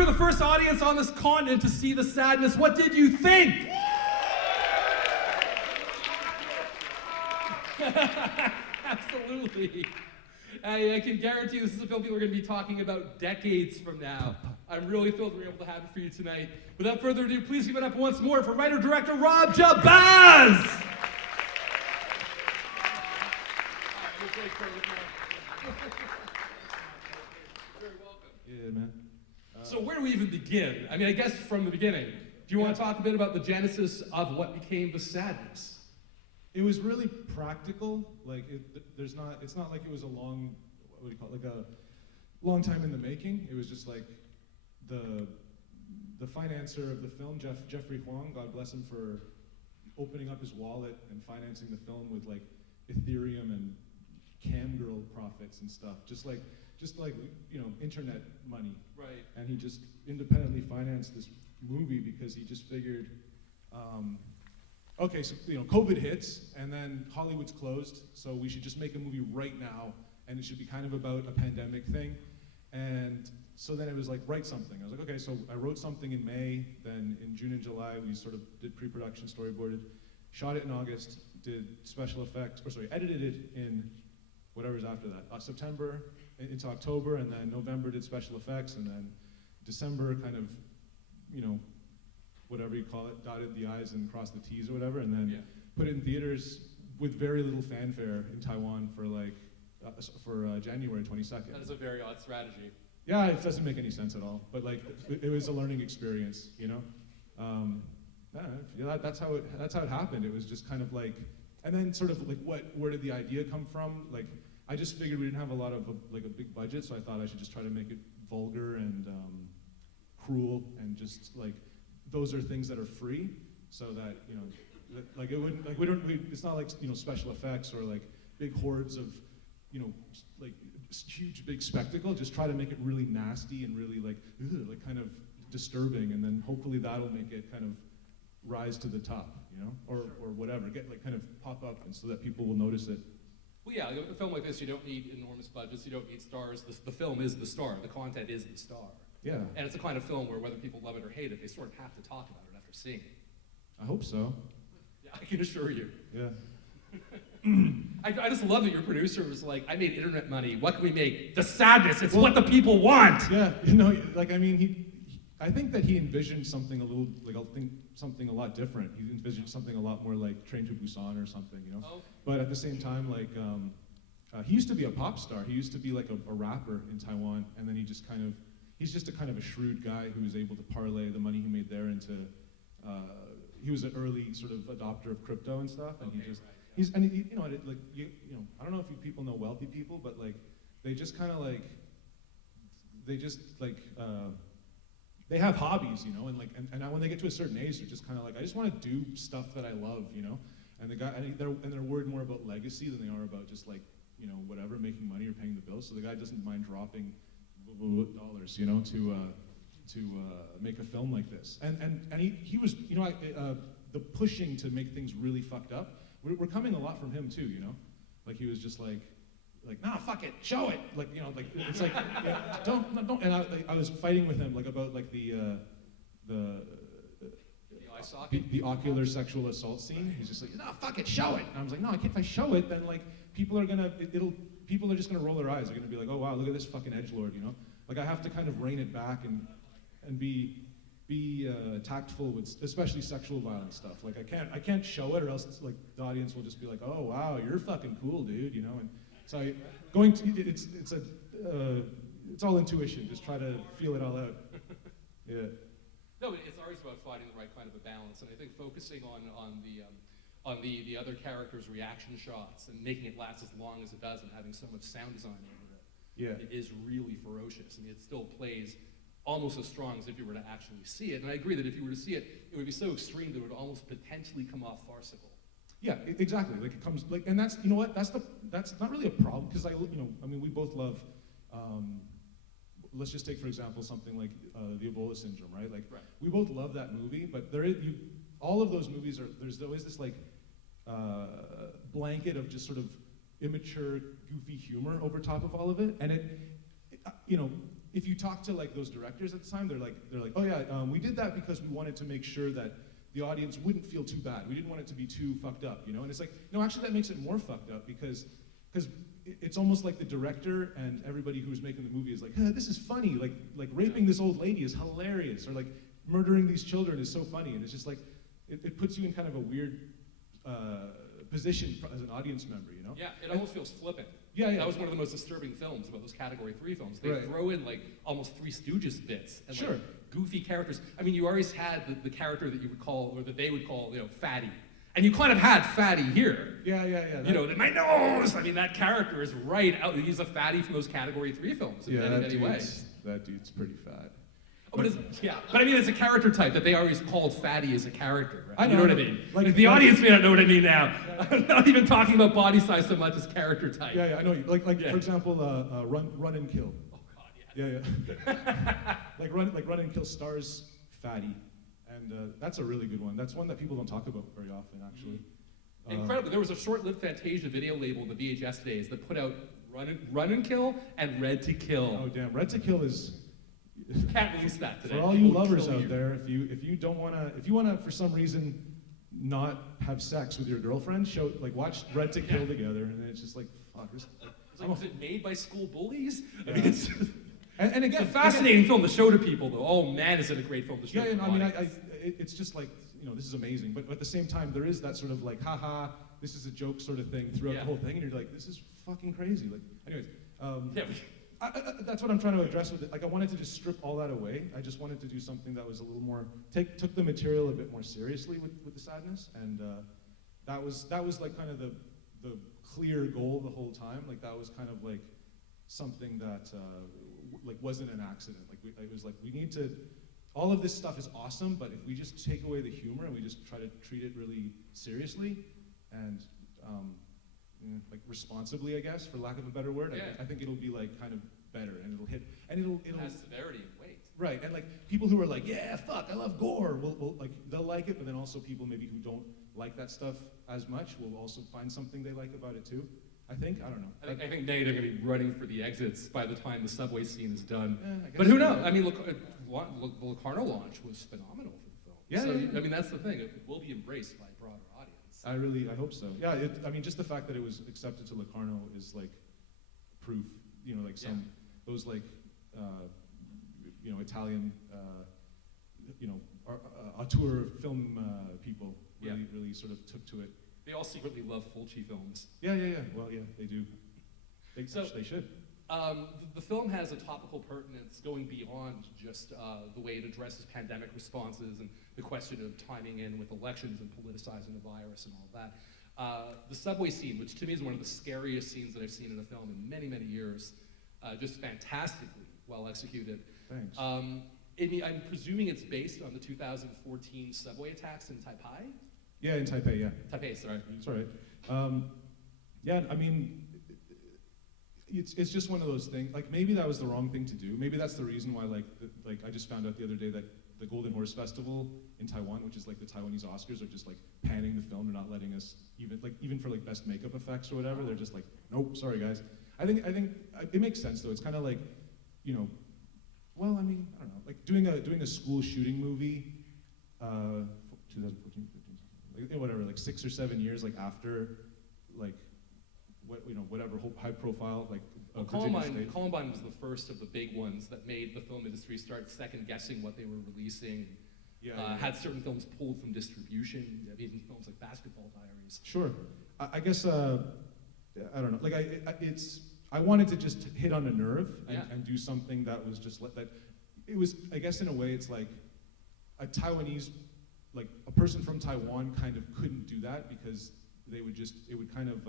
were the first audience on this continent to see The Sadness. What did you think? Absolutely. I can guarantee this is a film people are going to be talking about decades from now. I'm really thrilled we're able to have it for you tonight. Without further ado, please give it up once more for writer-director Rob Jabbaz! Very welcome. Yeah, man. So where do we even begin? I mean, I guess from the beginning. Do you want to talk a bit about the genesis of what became The Sadness? It was really practical. Like, it's not like it was a long, what do you call it, like a long time in the making. It was just like the financier of the film, Jeffrey Huang, God bless him for opening up his wallet and financing the film with like Ethereum and camgirl profits and stuff. Just like internet money. Right. And he just independently financed this movie because he just figured, okay, so COVID hits and then Hollywood's closed, so we should just make a movie right now, and it should be kind of about a pandemic thing. And so then it was like, write something. I was like, okay, so I wrote something in May, then in June and July we sort of did pre-production, storyboarded, shot it in August, did special effects, edited it in whatever's after that. September into October, and then November did special effects, and then December kind of, whatever you call it, dotted the I's and crossed the T's or whatever, and then put it in theaters with very little fanfare in Taiwan for January 22nd. That is a very odd strategy. Yeah, it doesn't make any sense at all, but like it was a learning experience, that's how it happened. It was just kind of like, and then sort of like where did the idea come from? Like, I just figured we didn't have a lot of a big budget, so I thought I should just try to make it vulgar and cruel, and just like, those are things that are free, so that like it wouldn't, like it's not like special effects or like big hordes of like huge big spectacle. Just try to make it really nasty and really like kind of disturbing, and then hopefully that'll make it kind of rise to the top, or whatever, get like kind of pop up, and so that people will notice it. Well, yeah, a film like this, you don't need enormous budgets, you don't need stars. The film is the star, the content is the star. Yeah. And it's a kind of film where whether people love it or hate it, they sort of have to talk about it after seeing it. I hope so. Yeah, I can assure you. Yeah. I just love that your producer was like, I made internet money, what can we make? The Sadness, it's what the people want! Yeah, I think that he envisioned something something a lot different. He envisioned something a lot more like Train to Busan or something, Oh. But at the same time, like, he used to be a pop star. He used to be like a rapper in Taiwan, and then he's just a kind of a shrewd guy who was able to parlay the money he made there into, he was an early sort of adopter of crypto and stuff, and I don't know if you people know wealthy people, but like, they just kind of like, they have hobbies, and when they get to a certain age, they're just kind of like, I just want to do stuff that I love, and they're worried more about legacy than they are about just like, whatever, making money or paying the bills. So the guy doesn't mind dropping dollars, to make a film like this. And he was, the pushing to make things really fucked up, we're coming a lot from him too, Like, he was just like, nah, fuck it, show it. Like, it's like, don't. And I was fighting with him, like, about like the eye socket? The ocular sexual assault scene. He's just like, nah, fuck it, show it. And I was like, no, if I show it, then like people are just gonna roll their eyes. They're gonna be like, oh wow, look at this fucking edgelord, Like, I have to kind of rein it back and be tactful with especially sexual violence stuff. Like, I can't show it, or else it's like the audience will just be like, oh wow, you're fucking cool, dude, And so it's all intuition. Just try to feel it all out. Yeah. No, it's always about finding the right kind of a balance, and I think focusing on the other characters' reaction shots and making it last as long as it does, and having so much sound design over it. Yeah. It is really ferocious. I mean, it still plays almost as strong as if you were to actually see it. And I agree that if you were to see it, it would be so extreme that it would almost potentially come off farcical. Yeah, exactly. Like, it comes like, and that's, that's not really a problem, because we both love. Let's just take, for example, something like the Ebola syndrome, right? Like, right. We both love that movie, but all of those movies there's always this like blanket of just sort of immature, goofy humor over top of all of it, and if you talk to like those directors at the time, they're like, oh yeah, we did that because we wanted to make sure that the audience wouldn't feel too bad. We didn't want it to be too fucked up, you know? And it's like, no, actually that makes it more fucked up because it's almost like the director and everybody who's making the movie is like, this is funny. Like raping this old lady is hilarious, or like murdering these children is so funny. And it's just like, it puts you in kind of a weird position as an audience member, you know? Yeah, it almost feels flippant. Yeah. That was one of the most disturbing films about those Category 3 films. They Right. throw in like almost Three Stooges bits and Sure. like goofy characters. I mean, you always had the character that you would call, or that they would call, Fatty. And you kind of had Fatty here. Yeah. You know, my nose! I mean, that character is right out. He's a fatty from those Category 3 films in many ways. That dude's pretty fat. Oh, but I mean, it's a character type that they always called Fatty as a character, right? I know, you know what I mean? like the audience may not know what I mean now. I'm not even talking about body size so much as character type. Yeah, I know. Like for example, Run and Kill. Oh God, yeah. Yeah. like Run and Kill stars Fatty, and that's a really good one. That's one that people don't talk about very often, actually. Incredible. There was a short-lived Fantasia video label in the VHS days that put out Run and Kill and Red to Kill. Oh damn, Red to Kill is. Can't release that today. For all you lovers out there, if you wanna for some reason not have sex with your girlfriend, watch Red to Kill together, and it's just like fuck. It's like, was it made by school bullies? Yeah. I mean, it's and again, a fascinating film to show to people, though. Oh man, is it a great film to show? Yeah, to I mean, audience. it's just like, this is amazing, but at the same time, there is that sort of like, haha, this is a joke sort of thing throughout the whole thing, and you're like, this is fucking crazy. Like, anyways, that's what I'm trying to address with it. Like, I wanted to just strip all that away. I just wanted to do something that was a little more, took the material a bit more seriously with the sadness, and that was like kind of the clear goal the whole time. Like, that was kind of like something that like wasn't an accident. Like, it was like, we need to, all of this stuff is awesome, but if we just take away the humor and we just try to treat it really seriously and like responsibly, I guess, for lack of a better word, I think it'll be like kind of better, and it'll hit, and it'll has severity and weight. Right, and like people who are like, yeah, fuck, I love gore, will like, they'll like it, but then also people maybe who don't like that stuff as much will also find something they like about it too. I don't know. I think they are going to be running for the exits by the time the subway scene is done. I guess but who so. knows? I mean, look, the Locarno launch was phenomenal for the film. Yeah, so, yeah. I mean, that's the thing. It will be embraced by a broader audience. I hope so. Yeah, I mean, just the fact that it was accepted to Locarno is like proof, like those like, Italian, auteur film people really sort of took to it. They all secretly love Fulci films. Yeah. Well, yeah, they do. They should. The film has a topical pertinence going beyond just the way it addresses pandemic responses and the question of timing in with elections and politicizing the virus and all of that. The subway scene, which to me is one of the scariest scenes that I've seen in a film in many, many years, just fantastically well executed. Thanks. I'm presuming it's based on the 2014 subway attacks in Taipei? Yeah, in Taipei, yeah. Taipei, sorry. It's all right. Yeah, I mean, it's just one of those things. Like, maybe that was the wrong thing to do. Maybe that's the reason why, I just found out the other day that the Golden Horse Festival in Taiwan, which is like the Taiwanese Oscars, are just like panning the film. They're not letting us even for like best makeup effects or whatever. They're just like, nope, sorry guys. I think it makes sense though. It's kind of like, well, I mean, I don't know, like doing a school shooting movie, 2014, 15, whatever, like 6 or 7 years like after, like whatever high profile like. Columbine was the first of the big ones that made the film industry start second guessing what they were releasing. Had certain films pulled from distribution, even films like Basketball Diaries. Sure, I guess I don't know. Like I wanted to just hit on a nerve and do something that was just that. It was, I guess in a way it's like a Taiwanese, like a person from Taiwan kind of couldn't do that because it would kind of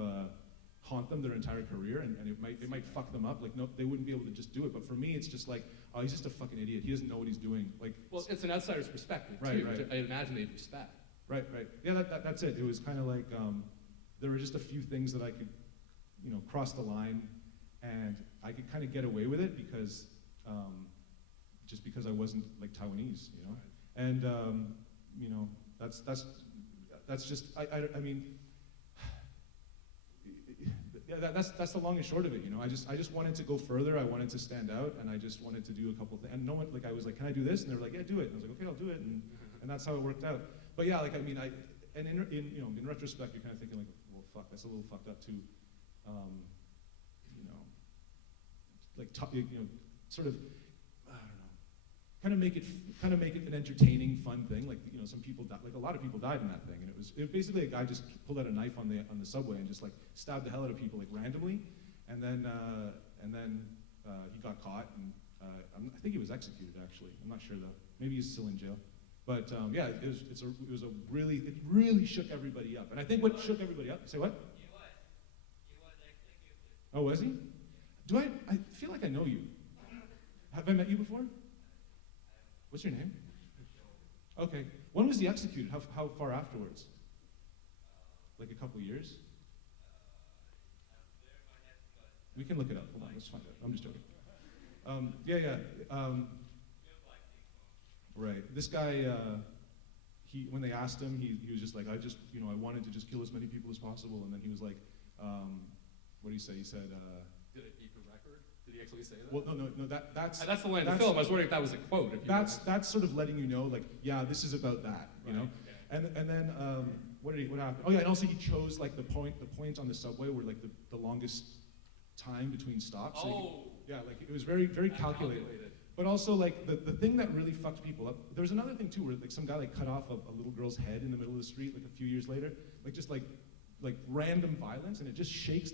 haunt them their entire career, and it might fuck them up. Like, no, they wouldn't be able to just do it. But for me, it's just like, oh, he's just a fucking idiot. He doesn't know what he's doing. Like, well, it's an outsider's perspective too, which I imagine they'd respect. Right. Yeah, that's it. It was kind of like there were just a few things that I could, cross the line, and I could kind of get away with it because just because I wasn't like Taiwanese, and that's just I mean. yeah, that's the long and short of it, you know. I just wanted to go further. I wanted to stand out, and I just wanted to do a couple things. And no one, like, I was like, can I do this? And they were like, yeah, do it. And I was like, okay, I'll do it. And that's how it worked out. But yeah, like, I mean, in retrospect, you're kind of thinking like, well, fuck, that's a little fucked up too. You know, like, sort of, I don't know, kind of make it an entertaining, fun thing. Like, you know, some people died, like a lot of people died in that thing, and it was basically a guy just pulled out a knife on the subway and just like stabbed the hell out of people like randomly, and then he got caught, and I think he was executed actually. I'm not sure though. Maybe he's still in jail. But yeah, it really shook everybody up. And I think what shook everybody up. Say what? He was executed. Oh, was he? I feel like I know you. Have I met you before? What's your name? Okay. When was he executed? How far afterwards? Like a couple years? We can look it up. Hold on, let's find out. I'm just joking. Right. This guy, when they asked him, he was just like, I wanted to just kill as many people as possible. And then he was like, what did he say? He said, Did it beat the record? Did he actually say that? well, no, that's the line of the film. I was wondering if that was a quote. That's sort of letting you know, like, yeah, this is about that, you know? Okay. And then, what happened? Oh yeah, and also he chose like the point on the subway were like the longest time between stops. So like it was very, very calculated. But also, like, the thing that really fucked people up, there was another thing too, where like some guy like cut off a little girl's head in the middle of the street like a few years later, like just like random violence, and it just shakes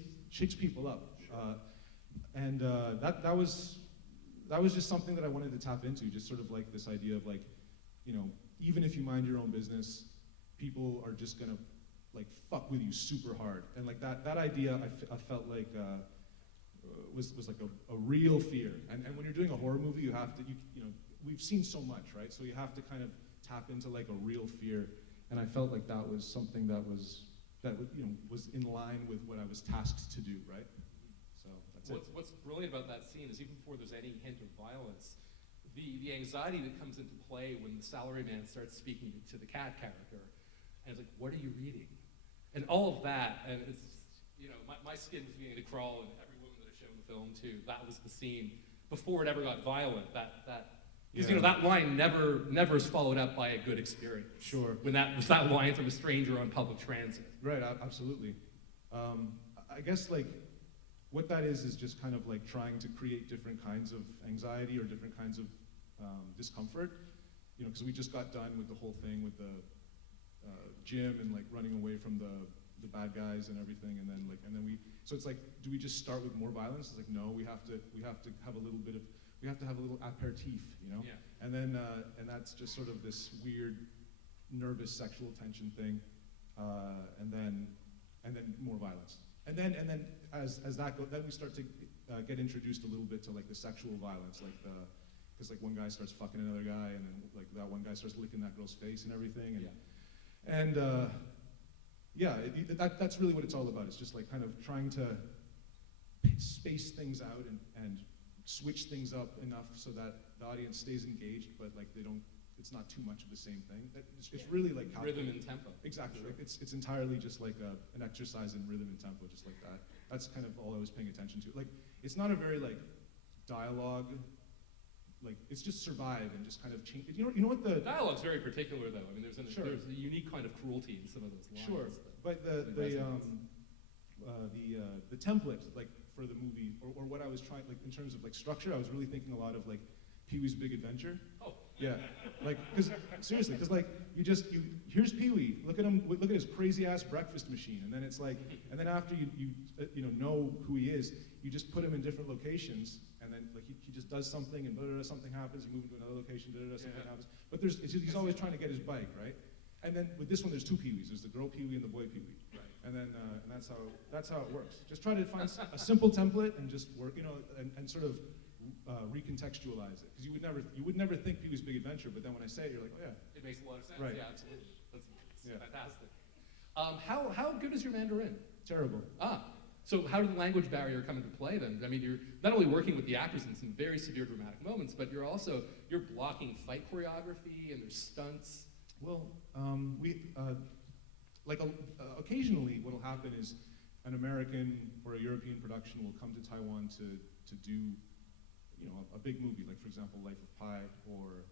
people up. And that was just something that I wanted to tap into, just sort of like this idea of like, you know, even if you mind your own business, people are just gonna like fuck with you super hard. And like that idea, I felt like was like a real fear. And when you're doing a horror movie, you have to, you know, we've seen so much, right? So you have to kind of tap into like a real fear. And I felt like that was something that was in line with what I was tasked to do, right? So that's it. What's brilliant about that scene is even before there's any hint of violence, the anxiety that comes into play when the salaryman starts speaking to the cat character, and it's like, what are you reading? And all of that, and it's, you know, my skin was beginning to crawl, and every woman that I've shown the film to, that was the scene before it ever got violent. Because, you know, that line never is followed up by a good experience. Sure. When that was that line from a stranger on public transit. Right, absolutely. I guess like what that is just kind of like trying to create different kinds of anxiety or different kinds of discomfort. You know, because we just got done with the whole thing with the gym and like running away from the bad guys and everything, and then so it's like, do we just start with more violence? It's like, no, we have to have a little bit of, we have to have a little aperitif, you know? Yeah. And then and that's just sort of this weird, nervous sexual tension thing, and then more violence. And then as that goes, then we start to get introduced a little bit to like the sexual violence, like because like one guy starts fucking another guy, and then like that one guy starts licking that girl's face and everything, that's really what it's all about. It's just like kind of trying to space things out and switch things up enough so that the audience stays engaged, but like it's not too much of the same thing. It's really like rhythm and tempo. Exactly. Sure. Like it's entirely just like an exercise in rhythm and tempo, just like that. That's kind of all I was paying attention to. Like it's not a very like dialogue. Like it's just survive and just kind of change. You know what the dialogue's very particular though. I mean, there's Sure. a unique kind of cruelty in some of those lines. Sure, but the template like for the movie or what I was trying like in terms of like structure, I was really thinking a lot of like Pee-wee's Big Adventure. Oh. Yeah, like because seriously, because like here's Pee-wee. Look at him. Look at his crazy ass breakfast machine, and then it's like, and then after you know who he is, you just put him in different locations, and then like he just does something, and something happens. You move him to another location, something happens. But he's always trying to get his bike, right? And then with this one, there's two Pee-wees. There's the girl Pee-wee and the boy Pee-wee. Right. And then and that's how it works. Just try to find a simple template and just work, you know, and sort of recontextualize it, because you would never think Pee-wee's Big Adventure, but then when I say it, you're like, oh yeah. It makes a lot of sense. Right. Yeah, absolutely. That's fantastic. How good is your Mandarin? Terrible. So how did the language barrier come into play then? I mean, you're not only working with the actors in some very severe dramatic moments, but you're blocking fight choreography and there's stunts. Well, occasionally what'll happen is an American or a European production will come to Taiwan to do, a big movie, like for example, Life of Pi or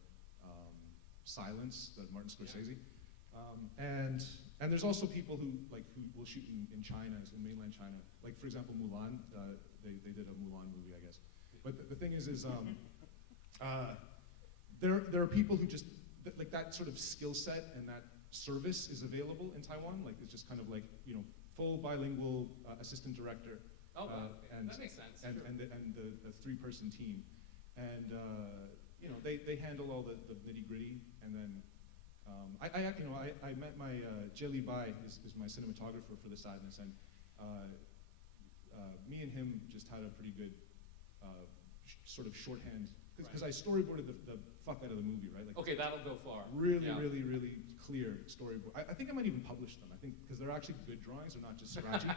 Silence, that Martin Scorsese. And there's also people who will shoot in China, in mainland China. Like for example, Mulan, they did a Mulan movie, I guess. But the thing is there are people who just, like that sort of skill set and that service is available in Taiwan. Like it's just kind of like, full bilingual assistant director. Oh, okay. That makes sense. And the three-person team. And, they handle all the nitty-gritty. And then I met my Jelly Bai is my cinematographer for The Sadness, and me and him just had a pretty good sort of shorthand, because I storyboarded the fuck out of the movie, right? Like, okay, that'll go far. Really, really, really clear storyboard. I think I might even publish them. I think because they're actually good drawings, they're not just scratchy.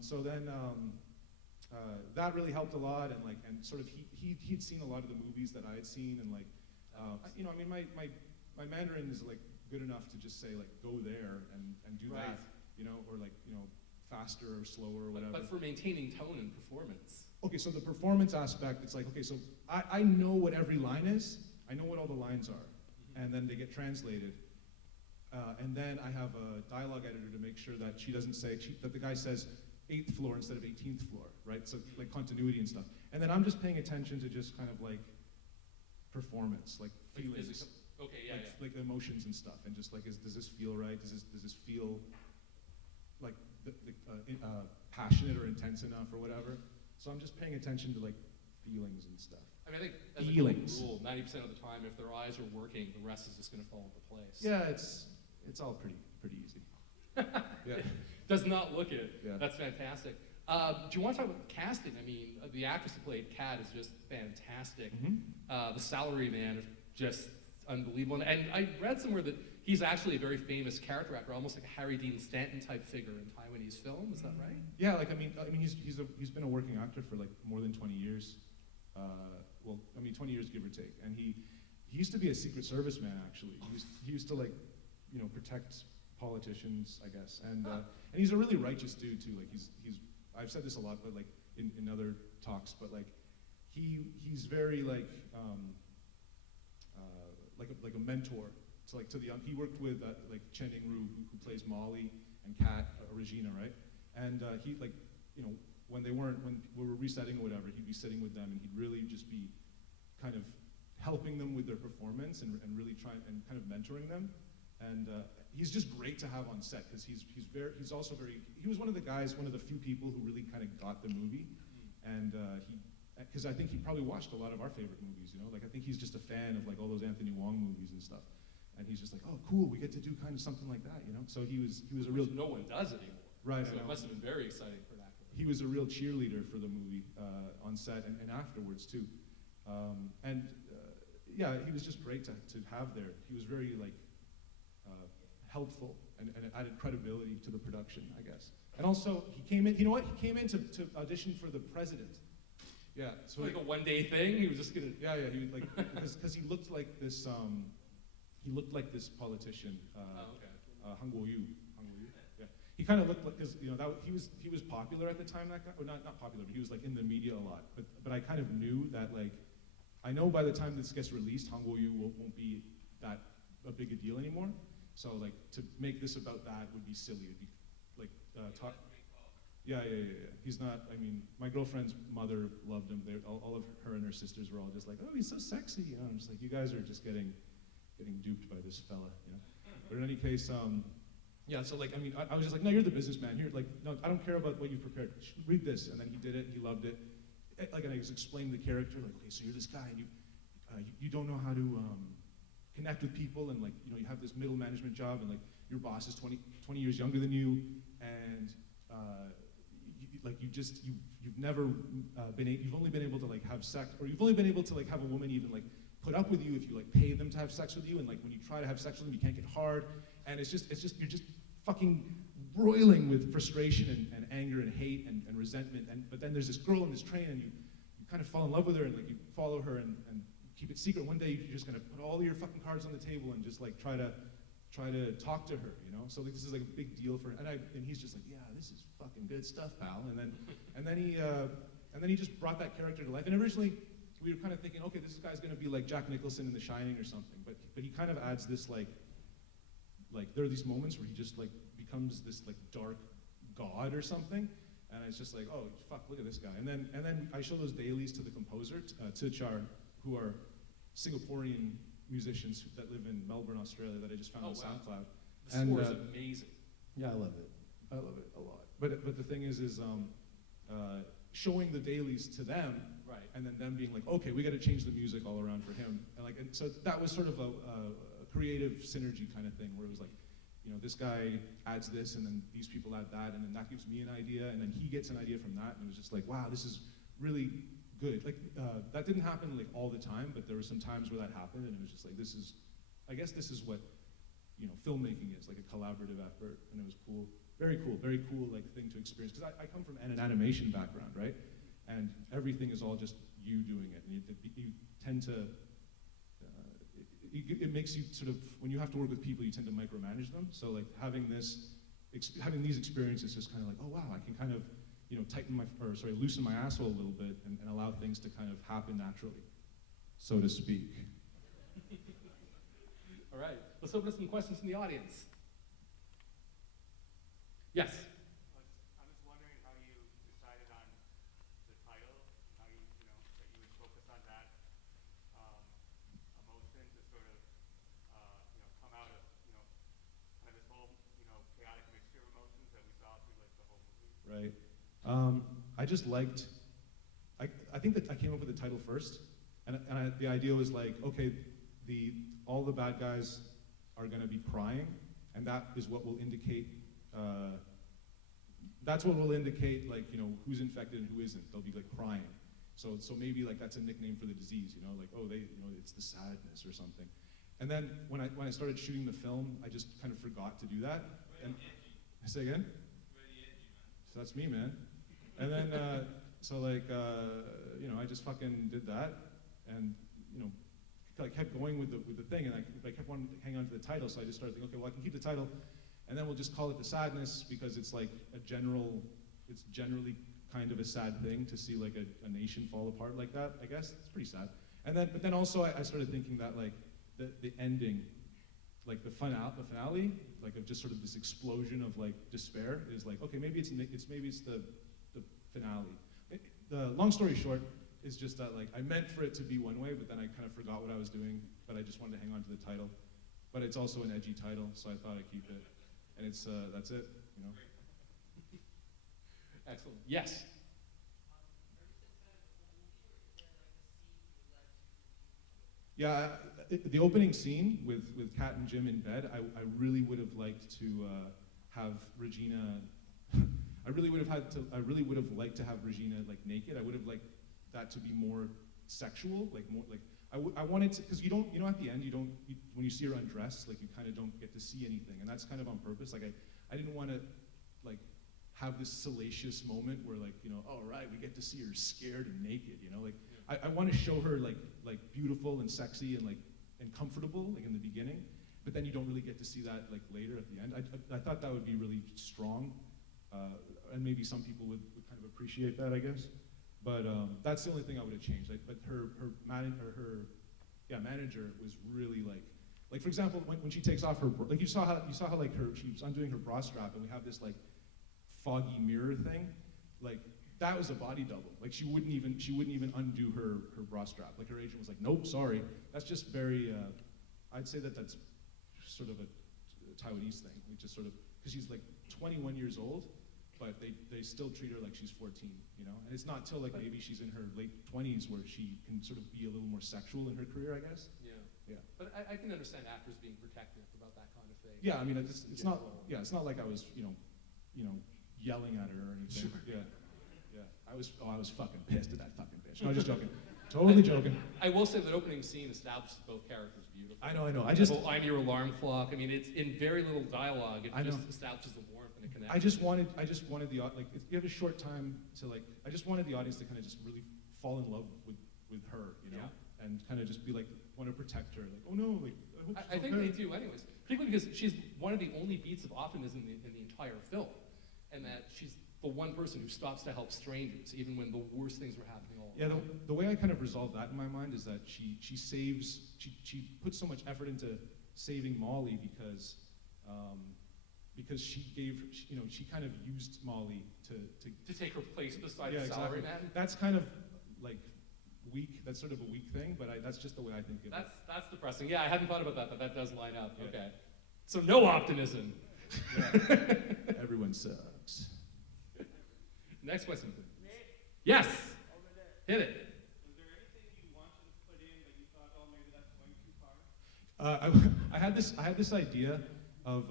So then that really helped a lot, and sort of he'd seen a lot of the movies that I had seen, and my Mandarin is like good enough to just say like go there and do Right. that, or faster or slower or whatever. But for maintaining tone and performance. Okay, so the performance aspect, it's like, okay, so I know what every line is, I know what all the lines are, and then they get translated. And then I have a dialogue editor to make sure that she doesn't say, that the guy says 8th floor instead of 18th floor, right? So like continuity and stuff. And then I'm just paying attention to just kind of like performance, like feelings. Okay, yeah, like emotions and stuff, and just like, does this feel right? Does this feel like passionate or intense enough or whatever? So I'm just paying attention to like feelings and stuff. I mean, I think as a Feelings. rule, 90% of the time, if their eyes are working, the rest is just going to fall into place. Yeah, it's all pretty easy. Yeah. Does not look it. Yeah. That's fantastic. Do you want to talk about casting? I mean, the actress who played Kat is just fantastic. Mm-hmm. The Salaryman is just unbelievable. And I read somewhere that he's actually a very famous character actor, almost like a Harry Dean Stanton type figure in Taiwanese film. Is that right? Yeah, like I mean, he's been a working actor for like more than 20 years. 20 years give or take. And he used to be a Secret Service man actually. He used to like, protect politicians, I guess. And he's a really righteous dude too. Like he's I've said this a lot, but like in other talks, but like he's very like a mentor to the young. He worked with like Chen Ing-ru, who plays Molly, and Kat, Regina, right? And he like, when we were resetting or whatever, he'd be sitting with them and he'd really just be kind of helping them with their performance and really trying and kind of mentoring them. And he's just great to have on set because he was one of the few people who really kind of got the movie. And because I think he probably watched a lot of our favorite movies, like I think he's just a fan of like all those Anthony Wong movies and stuff. And he's just like, oh, cool, we get to do kind of something like that, So he was a real. Which no one does anymore. Right. So it must have been very exciting for that. He was a real cheerleader for the movie on set and afterwards too. Yeah, he was just great to have there. He was very like helpful and it added credibility to the production, I guess. And also he came in. You know what? He came in to audition for the president. Yeah. So like a one-day thing. He was just gonna. Yeah. He was like because he looked like this. He looked like this politician. Han Guoyu. Yeah. He kind of looked like because he was popular at the time. That guy, or not popular, but he was like in the media a lot. But I kind of knew that like. I know by the time this gets released, Han Guoyu won't be that a big a deal anymore. So like to make this about that would be silly. It'd be like talk. Yeah. He's not. I mean, my girlfriend's mother loved him. All of her and her sisters were all just like, oh, he's so sexy. I'm just like, you guys are just getting duped by this fella. But in any case, yeah. So like, I mean, I was just like, no, you're the businessman here. Like, no, I don't care about what you've prepared. Read this, and then he did it. He loved it. Like, and I just explained the character. Like, okay, so you're this guy, and you don't know how to connect with people, and like, you have this middle management job, and like, your boss is 20 years younger than you, and you've only been able to like have sex, or you've only been able to like have a woman even like put up with you if you like pay them to have sex with you, and like when you try to have sex with them, you can't get hard, and it's just you're just fucking roiling with frustration and anger and hate and resentment, but then there's this girl in this train, and you kind of fall in love with her, and like you follow her and keep it secret. One day you're just gonna put all your fucking cards on the table and just like try to talk to her, So like this is like a big deal for her, and he's just like, yeah, this is fucking good stuff, pal. And then he just brought that character to life. And originally, we were kind of thinking, okay, this guy's gonna be like Jack Nicholson in The Shining or something. But he kind of adds this like there are these moments where he just like becomes this like dark god or something. And it's just like, oh fuck, look at this guy. And then I show those dailies to the composer, to Char, who are Singaporean musicians that live in Melbourne, Australia, that I just found on SoundCloud. The score is amazing. Yeah, I love it. I love it a lot. But the thing is showing the dailies to them, Right. and then them being like, okay, we got to change the music all around for him, and so that was sort of a creative synergy kind of thing, where it was like, you know, this guy adds this, and then these people add that, and then that gives me an idea, and then he gets an idea from that, and it was just like, wow, this is really good. Like that didn't happen like all the time, but there were some times where that happened, and it was just like, I guess this is what, you know, filmmaking is, like a collaborative effort, and it was cool. Very cool like thing to experience, because I come from an animation background, right? And everything is all just you doing it, and you tend to, it makes you sort of, when you have to work with people, you tend to micromanage them. So like having these experiences, just kind of like, oh wow, I can kind of, you know, loosen my asshole a little bit and allow things to kind of happen naturally, so to speak. All right, let's open up some questions from the audience. Yes. I'm just wondering how you decided on the title, how you know, that you would focus on that emotion to sort of, you know, come out of, you know, kind of this whole, you know, chaotic mixture of emotions that we saw through like the whole movie. Right. I just liked, I think that I came up with the title first, and the idea was like, okay, all the bad guys are gonna be crying, and that is what will indicate, like, you know, who's infected and who isn't. They'll be like crying. So maybe like that's a nickname for the disease, you know, like, oh, you know, it's the sadness or something. And then when I started shooting the film, I just kind of forgot to do that. And say again? So that's me, man. And then, you know, I just fucking did that, and, you know, I kept going with the thing, and I kept wanting to hang on to the title, so I just started thinking, okay, well, I can keep the title, and then we'll just call it The Sadness, because it's like it's generally kind of a sad thing to see like a nation fall apart like that, I guess. It's pretty sad. But then also I started thinking that like the ending, like the finale, like of just sort of this explosion of like despair is like, okay, maybe it's the finale. The long story short is just that like I meant for it to be one way, but then I kind of forgot what I was doing, but I just wanted to hang on to the title. But it's also an edgy title, so I thought I'd keep it. And it's that's it, you know. Excellent. Yes. Yeah, the opening scene with Kat and Jim in bed, I really would have liked to have Regina. I really would have liked to have Regina like naked. I would have liked that to be more sexual, like more like. I wanted to, because you know at the end when you see her undressed, like you kind of don't get to see anything, and that's kind of on purpose. Like I didn't want to like have this salacious moment where like, you know, oh right, we get to see her scared and naked, you know, like I want to show her like beautiful and sexy and comfortable like in the beginning, but then you don't really get to see that like later at the end. I thought that would be really strong, and maybe some people would kind of appreciate that, I guess. But that's the only thing I would have changed. Like, but her manager was really like for example, when she takes off her, like you saw how like she was undoing her bra strap, and we have this like foggy mirror thing, like that was a body double. Like she wouldn't even undo her bra strap. Like her agent was like, nope, sorry. That's just very. I'd say that's sort of a Taiwanese thing. Like just sort of because she's like 21 years old. But they still treat her like she's 14, you know? And it's not till like maybe she's in her late 20s where she can sort of be a little more sexual in her career, I guess. Yeah. Yeah. But I can understand actors being protective about that kind of thing. Yeah, I mean, it's not like I was, you know, yelling at her or anything. Sure. Yeah. Yeah. I was fucking pissed at that fucking bitch. No, just joking. Totally joking. I will say that opening scene establishes both characters beautifully. I know. I need your alarm clock. I mean, it's in very little dialogue. It just establishes the warmth and a connection. I just wanted the like you have a short time to like. I just wanted the audience to kind of just really fall in love with her, you know, and kind of just be like want to protect her. Like, oh no, like I think they do, anyways. Particularly because she's one of the only beats of optimism in the entire film, and that she's the one person who stops to help strangers, even when the worst things were happening all Yeah, around. the way I kind of resolved that in my mind is that she puts so much effort into saving Molly because she kind of used Molly to To take her place beside yeah, the salary exactly. man. That's kind of like weak. That's sort of a weak thing, but that's just the way I think of it. That's depressing. Yeah, I hadn't thought about that, but that does line up. Yeah. Okay. So no optimism. Everyone sucks. Next question, please. Yes. Over there. Hit it. Was there anything you wanted to put in that you thought, oh, maybe that's going too far? I had this idea of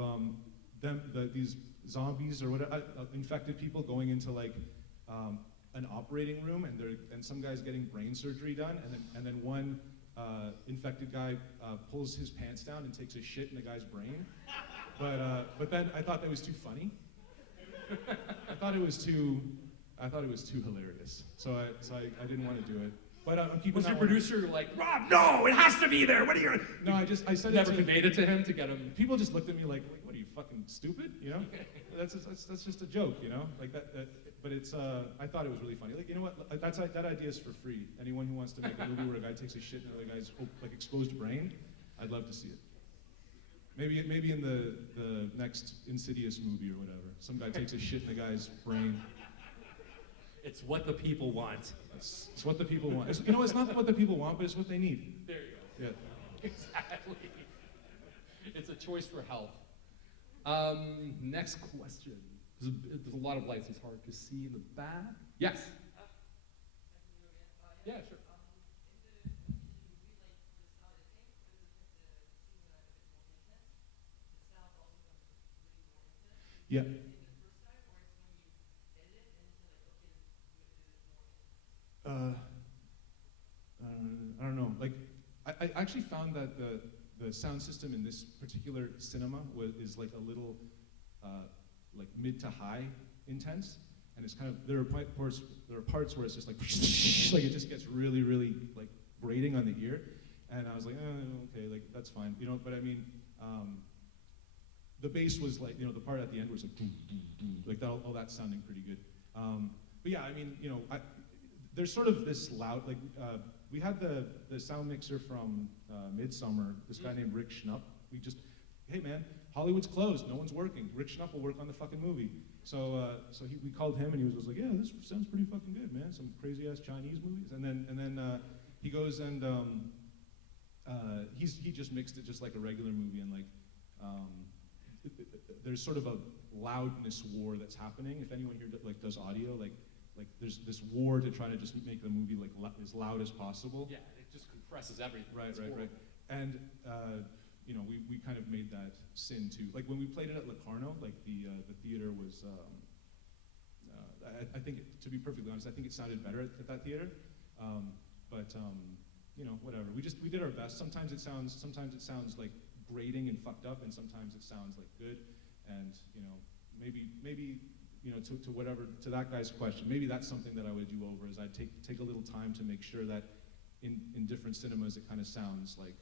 these zombies or whatever, infected people going into like an operating room, and some guy's getting brain surgery done, and then one infected guy pulls his pants down and takes a shit in the guy's brain. But then I thought that was too funny. I thought it was too hilarious. So I didn't want to do it. But I'm keeping Was that your one. producer like, Rob, no, it has to be there. What are you? No, I said Never it to conveyed it to him to get him. people. Just looked at me like, what are you, fucking stupid? You know? That's just a joke, you know? Like that but it's I thought it was really funny. Like, you know what? That idea is for free. Anyone who wants to make a movie where a guy takes a shit in another guy's like exposed brain, I'd love to see it. Maybe in the next Insidious movie or whatever, some guy takes a shit in the guy's brain. It's what the people want. It's what the people want. It's not what the people want, but it's what they need. There you go. Yeah. Exactly. It's a choice for health. Next question. There's a lot of lights. It's hard to see in the back. Yes. Yeah, sure. Yeah. I don't know. Like, I actually found that the sound system in this particular cinema is like a little like mid to high intense, and it's kind of there are parts where it's just like like it just gets really like grating on the ear, and I was like, okay, like that's fine, you know. But I mean, the bass was like, you know, the part at the end was like like that, all that sounding pretty good. But yeah, I mean, you know, there's sort of this loud, like, we had the sound mixer from Midsummer, this guy named Rick Schnupp. Hey man, Hollywood's closed, no one's working. Rick Schnupp will work on the fucking movie. So we called him, and he was like, yeah, this sounds pretty fucking good, man. Some crazy ass Chinese movies. And then he goes and he just mixed it just like a regular movie, and like there's sort of a loudness war that's happening. If anyone here like does audio, like there's this war to try to just make the movie like as loud as possible. Yeah, it just compresses everything. Right. It's horrible. And you know, we kind of made that sin too. Like when we played it at Locarno, like the theater was. I think, to be perfectly honest, I think it sounded better at that theater. But you know, whatever. We did our best. Sometimes it sounds like grating and fucked up, and sometimes it sounds like good. And you know, maybe you know, to that guy's question, maybe that's something that I would do over, is I'd take a little time to make sure that in different cinemas it kind of sounds like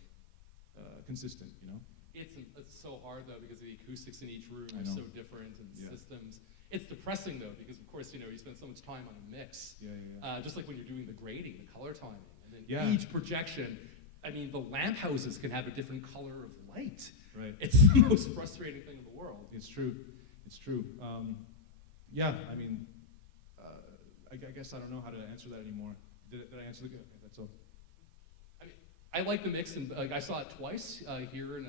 consistent, you know? It's so hard though, because the acoustics in each room I are know. so different, and Yeah. systems. It's depressing though, because of course, you know, you spend so much time on a mix. Yeah. Just like when you're doing the grading, the color timing, and then Yeah. each projection. I mean, the lamp houses can have a different color of light. Right. It's the most frustrating thing in the world. It's true. Yeah, I mean, I guess I don't know how to answer that anymore. Did I answer the good? Okay, that's all. I like the mix, and like, I saw it twice here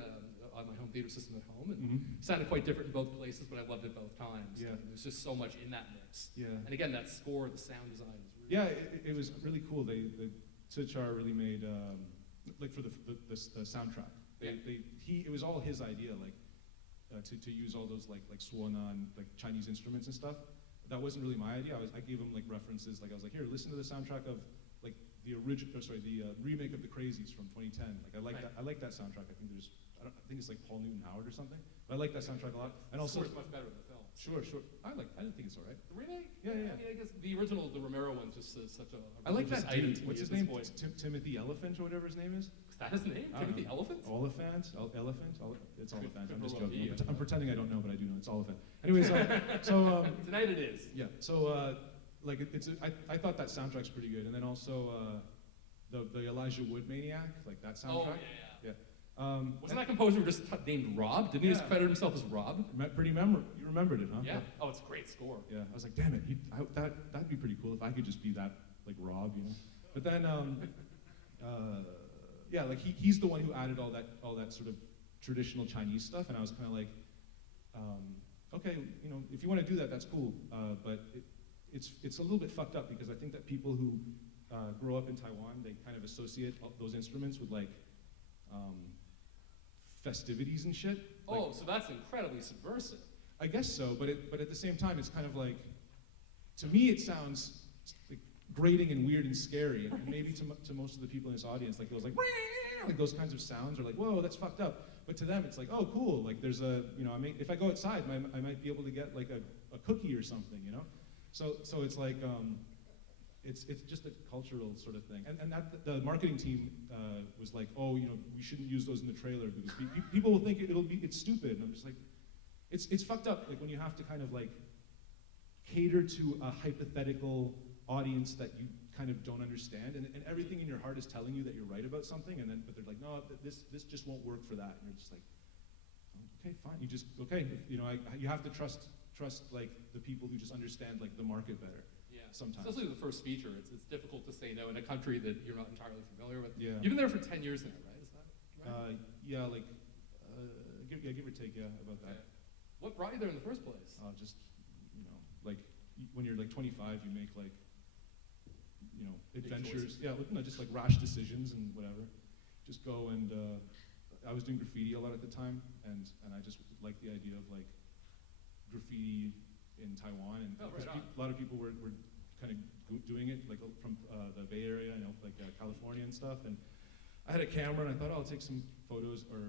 on my home theater system at home, and Mm-hmm. it sounded quite different in both places, but I loved it both times. Yeah. And there's just so much in that mix. Yeah. And again, that score, the sound design is really Yeah, it was really cool. The Sichar really made like for the soundtrack. It was all his idea, like to use all those like Suonan, like Chinese instruments and stuff. That wasn't really my idea. I gave him like references. Like I was like, here, listen to the soundtrack of like the remake of The Crazies from 2010. Like I like Right. that. I like that soundtrack. I think it's like Paul Newton Howard or something. But I like that soundtrack a lot. And also, score's much better than the films. Sure. I didn't think it's all right. The remake? Yeah. I mean, I guess the original, the Romero one's just such a I like religious that item dude. to me What's at his this name? point. Timothy Elephant or whatever his name is. Is that his name? I don't Timothy know. Elephant? Oliphant? Elephant? It's Oliphant. I'm just Could well joking. be, I'm pretending I don't know, but I do know. It's Oliphant. Anyways, Tonight it is. yeah. So like I thought that soundtrack's pretty good, and then also the Elijah Wood Maniac, like that soundtrack. Oh, yeah. Wasn't Wasn't that composer just named Rob? Didn't he just Yeah. credit himself as Rob? pretty memorable? You remembered it, huh? Yeah. Oh, it's a great score. Yeah, I was like, damn it, that'd be pretty cool if I could just be that, like Rob, you know. But then, yeah, like he's the one who added all that sort of traditional Chinese stuff, and I was kind of like, okay, you know, if you want to do that, that's cool. But it's a little bit fucked up because I think that people who grow up in Taiwan, they kind of associate those instruments with like festivities and shit. Like, Oh, so that's incredibly subversive. I guess so, but at the same time, it's kind of like, to me, it sounds like grating and weird and scary, and maybe to most of the people in this audience, like it was like those kinds of sounds are like, whoa, that's fucked up. But to them, it's like, oh, cool. Like there's if I go outside, I might be able to get like a cookie or something, you know. So it's like it's just a cultural sort of thing, and that the marketing team was like, oh, you know, we shouldn't use those in the trailer because people will think it's stupid, and I'm just like, it's fucked up, like when you have to kind of like cater to a hypothetical audience that you kind of don't understand, and everything in your heart is telling you that you're right about something, but they're like, no, this just won't work for that, and you're just like, okay, fine, you know, you have to trust like the people who just understand like the market better. Yeah. Sometimes. Especially the first feature, it's difficult to say no in a country that you're not entirely familiar with. Yeah. You've been there for 10 years now, right? Is that right? Yeah, like give or take, yeah, about that. Yeah. What brought you there in the first place? Just, you know, like when you're like 25, you make like, you know, adventures. Yeah, no, just like rash decisions and whatever. Just go and I was doing graffiti a lot at the time, and I just liked the idea of like graffiti in Taiwan, and Oh, right on. a lot of people were kind of doing it like from the Bay Area, you know, like California and stuff. And I had a camera, and I thought, oh, I'll take some photos or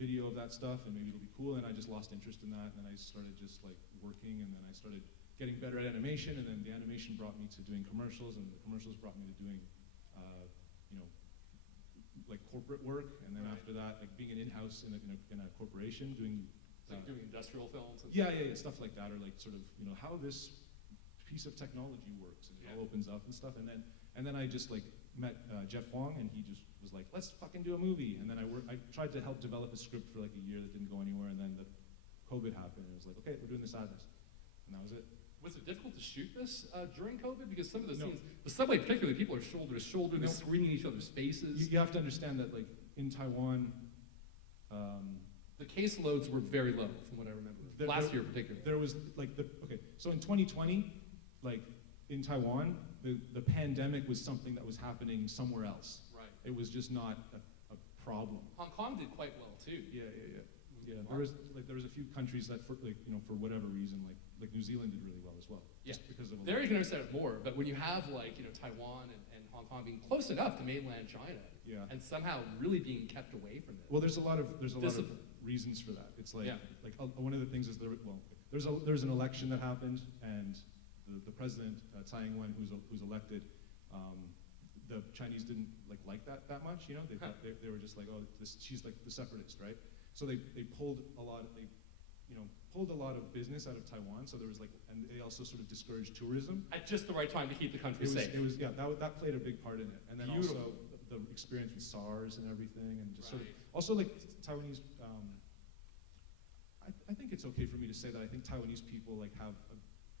video of that stuff, and maybe it'll be cool. And I just lost interest in that, and then I started just like working, and then I started getting better at animation, and then the animation brought me to doing commercials, and the commercials brought me to doing, you know, like corporate work, and then Right. after that, like being an in-house in a corporation, doing Like doing industrial films and yeah, stuff like that, or like sort of, you know, how this piece of technology works, and it all opens up and stuff. And then I just like met Jeff Wong, and he just was like, let's fucking do a movie. And then I tried to help develop a script for like a year that didn't go anywhere, and then the COVID happened, and it was like, okay, we're doing this as this, and that was it. Was it difficult to shoot this during COVID? Because some of the No. scenes, the subway particularly, people are shoulder to shoulder, they're No. screaming in each other's faces. You have to understand that like in Taiwan, The caseloads were very low, from what I remember. Last year in particular. there was like so in 2020, like in Taiwan, the pandemic was something that was happening somewhere else. Right. It was just not a problem. Hong Kong did quite well too. Yeah. There was a few countries that for like, you know, for whatever reason, like New Zealand did really well as well. Yeah. Just because of There you can understand it more, but when you have like, you know, Taiwan and Hong Kong being close enough to mainland China, Yeah. and somehow really being kept away from it. Well, there's a lot of Discipline. reasons for that. It's like Yeah. one of the things is there's an election that happened, and the president Tsai Ing-wen, who's elected, the Chinese didn't like that much. You know, they were just like, oh, she's like the separatist, right? So they pulled a lot of business out of Taiwan. So there was like, and they also sort of discouraged tourism. At just the right time to keep the country safe. That played a big part in it. And then Beautiful. also the experience with SARS and everything, and just sort of Right. also like Taiwanese. I think it's okay for me to say that I think Taiwanese people like have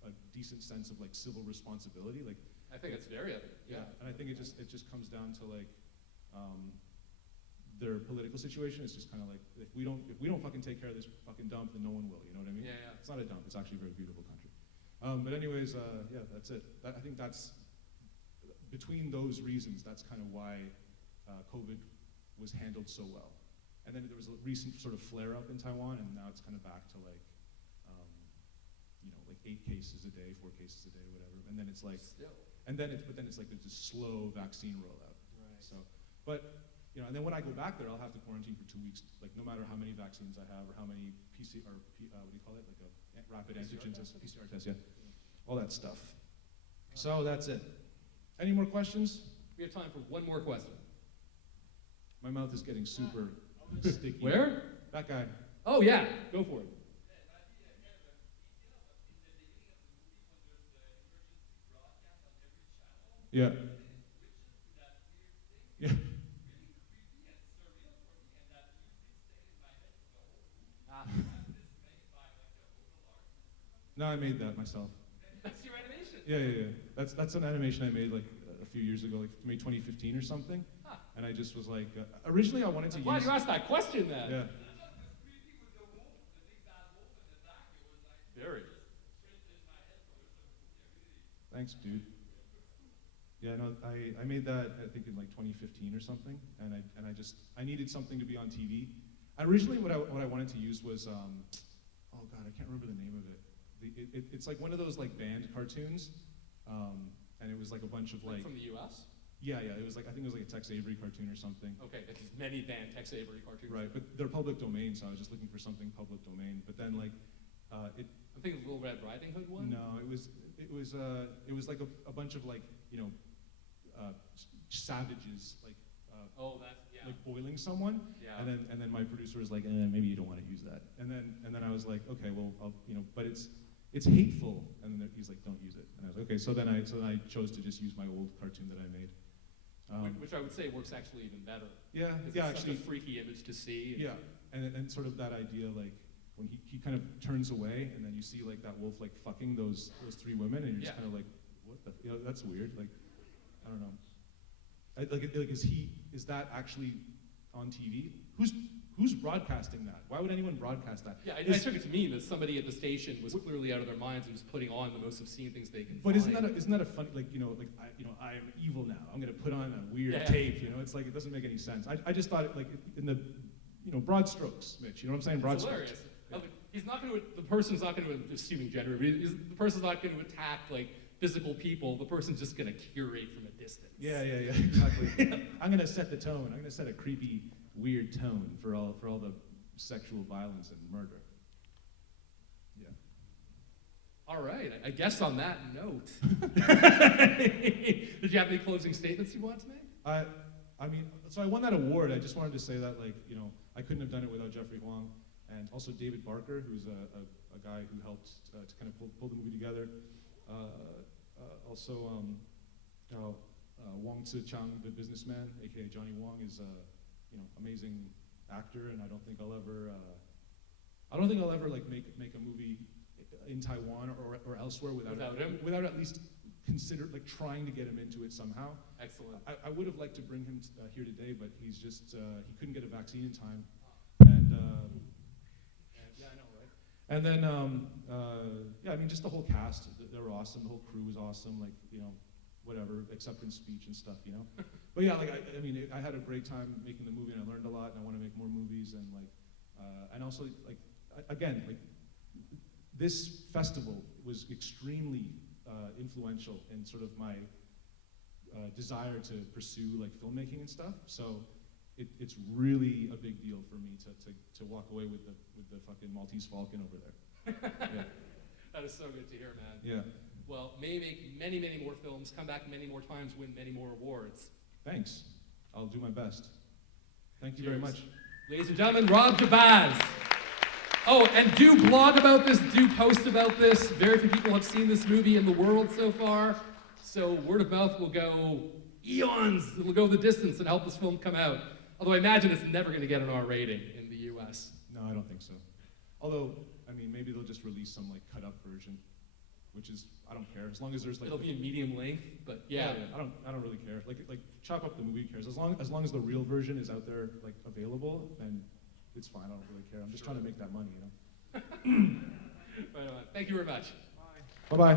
a decent sense of like civil responsibility, like. I think it's very evident. Yeah, and I think it just comes down to like their political situation. It's just kind of like if we don't fucking take care of this fucking dump, then no one will. You know what I mean? Yeah. It's not a dump. It's actually a very beautiful country. But anyways, yeah, that's it. I think that's between those reasons. That's kind of why COVID was handled so well. And then there was a recent sort of flare up in Taiwan, and now it's kind of back to like, you know, like 8 cases a day, 4 cases a day, whatever. And then it's like. Still. But then it's like there's a slow vaccine rollout. Right. So, but you know, and then when I go back there, I'll have to quarantine for 2 weeks, like no matter how many vaccines I have or how many what do you call it, like a rapid antigen test, PCR test, yeah, all that stuff. So that's it. Any more questions? We have time for one more question. My mouth is getting super sticky. Where? That guy. Oh yeah, go for it. Yeah. Yeah. No, I made that myself. That's your animation. Yeah. That's an animation I made like a few years ago, like maybe 2015 or something. Huh. And I just was like, originally I wanted to I'm glad use. you asked that question then. Yeah. Very. Thanks, dude. Yeah, no, I made that I think in like 2015 or something, and I needed something to be on TV. And originally, what I wanted to use was oh god, I can't remember the name of it. It's like one of those like band cartoons, and it was like a bunch of like from the U.S. Yeah, it was like I think it was like a Tex Avery cartoon or something. Okay, there's many banned Tex Avery cartoons. Right, but they're public domain, so I was just looking for something public domain. But then like it. I think the Little Red Riding Hood one. No, it was like a bunch of like savages like. Oh, that's yeah. Like boiling someone, Yeah. and then my producer was like, maybe you don't want to use that, and then I was like, okay, well, but it's hateful, and then he's like, don't use it, and I was like, okay, so then I chose to just use my old cartoon that I made, which I would say works actually even better. Yeah, It's actually, such a freaky image to see. yeah, and sort of that idea like when he kind of turns away, and then you see like that wolf like fucking those 3 women, and you're just kind of like, what the, that's weird, like, I don't know. Is that actually on TV? Who's broadcasting that? Why would anyone broadcast that? Yeah, I took it to mean that somebody at the station was clearly out of their minds and was putting on the most obscene things they can But find. isn't that a funny, like, I am evil now. I'm gonna put on a weird tape, it's like, it doesn't make any sense. I just thought it, like, in the, broad strokes, Mitch, you know what I'm saying? Broad It's strokes. hilarious. He's not going to, the person's not going to, assuming gender, the person's not going to attack, like, physical people. The person's just going to curate from a distance. Yeah, exactly. I'm gonna set the tone. I'm gonna set a creepy, weird tone for all the sexual violence and murder. Yeah. All right. I guess on that note, did you have any closing statements you wanted to make? I mean, so I won that award. I just wanted to say that, like, I couldn't have done it without Jeffrey Huang, and also David Barker, who's a guy who helped to kind of pull the movie together. Also, Wong Tzu-Chang, the businessman, aka Johnny Wong, is amazing actor, and I don't think I'll ever like make a movie in Taiwan or elsewhere without him, without at least consider like trying to get him into it somehow. Excellent. I would have liked to bring him here today, but he's just he couldn't get a vaccine in time, and yeah, I know, right? And then yeah, I mean, just the whole cast, they were awesome. The whole crew was awesome. Like, whatever, acceptance speech and stuff, But yeah, like, I mean, I had a great time making the movie, and I learned a lot, and I want to make more movies, and like, and also, like, again, like, this festival was extremely influential in sort of my desire to pursue like filmmaking and stuff. So it's really a big deal for me to walk away with the fucking Maltese Falcon over there. Yeah. That is so good to hear, man. Yeah. Well, may make many, many more films, come back many more times, win many more awards. Thanks. I'll do my best. Thank you very much. Ladies and gentlemen, Rob Jabbaz. Oh, and do blog about this, do post about this. Very few people have seen this movie in the world so far. So word of mouth will go eons. It'll go the distance and help this film come out. Although I imagine it's never going to get an R rating in the US. No, I don't think so. Although, I mean, maybe they'll just release some like cut up version, which is, I don't care, as long as there's like. It'll be in medium length, but yeah. I don't really care. Like chop up the movie, who cares? As long as the real version is out there, like available, then it's fine. I don't really care. I'm just trying to make that money, Right on. Thank you very much. Bye bye.